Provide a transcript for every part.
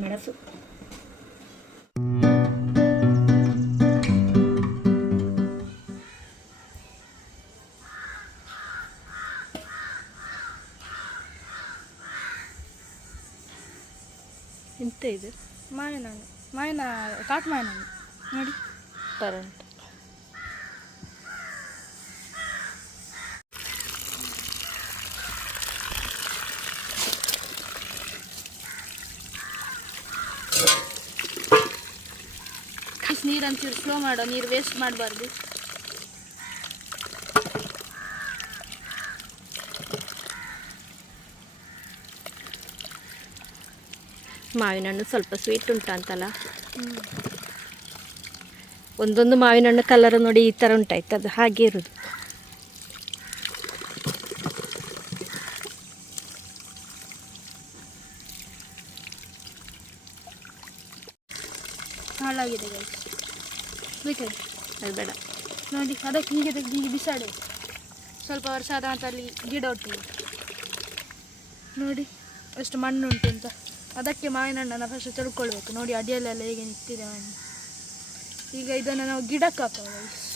ಮೆಣಸು ಎಂತ ಇದೆ? ಮಾವಿನ ಹಣ್ಣು ಮಾವಿನ ಕಾಟು ಮಾವಿನ ಹಣ್ಣು ನೋಡಿ. ಕರೆಂಟ್ ಇಷ್ಟು ನೀರು ಅಂತೀವಿ ಸ್ಲೋ ಮಾಡೋ ನೀರು ವೇಸ್ಟ್ ಮಾಡಬಾರ್ದು. ಮಾವಿನ ಹಣ್ಣು ಸ್ವಲ್ಪ ಸ್ವೀಟ್ ಉಂಟಂತಲ್ಲ ಒಂದೊಂದು ಮಾವಿನ ಹಣ್ಣು ಕಲರ್ ನೋಡಿ ಈ ಥರ ಉಂಟಾಯ್ತು ಅದು ಹಾಗೆ ಇರೋದು. ಹಾಳಾಗಿದೆ ಬೇಕಾದ್ರೆ ಅದು ಬೇಡ. ನೋಡಿ, ಅದಕ್ಕೆ ಹೀಗೆ ತೆಗೆದು ಹೀಗೆ ಸ್ವಲ್ಪ ವರ್ಷ ಆದ ಅಂತ ಅಲ್ಲಿ ಗಿಡ ಉಂಟು ನೋಡಿ ಎಷ್ಟು ಮಣ್ಣು ಉಂಟು ಅಂತ. ಅದಕ್ಕೆ ಮಾವಿನ ಹಣ್ಣನ್ನು ಫಸ್ಟ್ ತಿಳ್ಕೊಳ್ಬೇಕು. ನೋಡಿ, ಅಡಿಯಲ್ಲೆಲ್ಲ ಹೇಗೆ ನಿಂತಿದೆ ಮಣ್ಣು. ಈಗ ಇದನ್ನು ನಾವು ಗಿಡಕ್ಕೆ ಹಾಕೋ guys.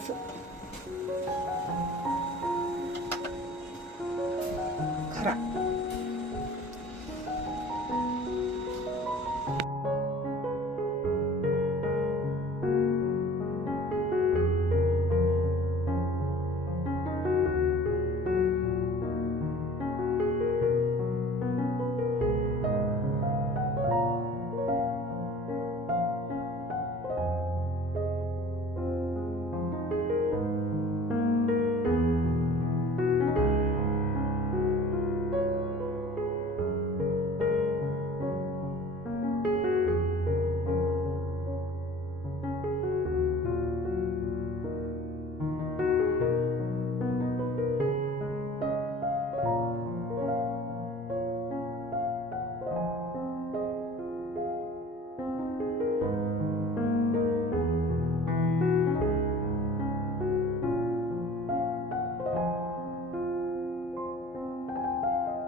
ます。から。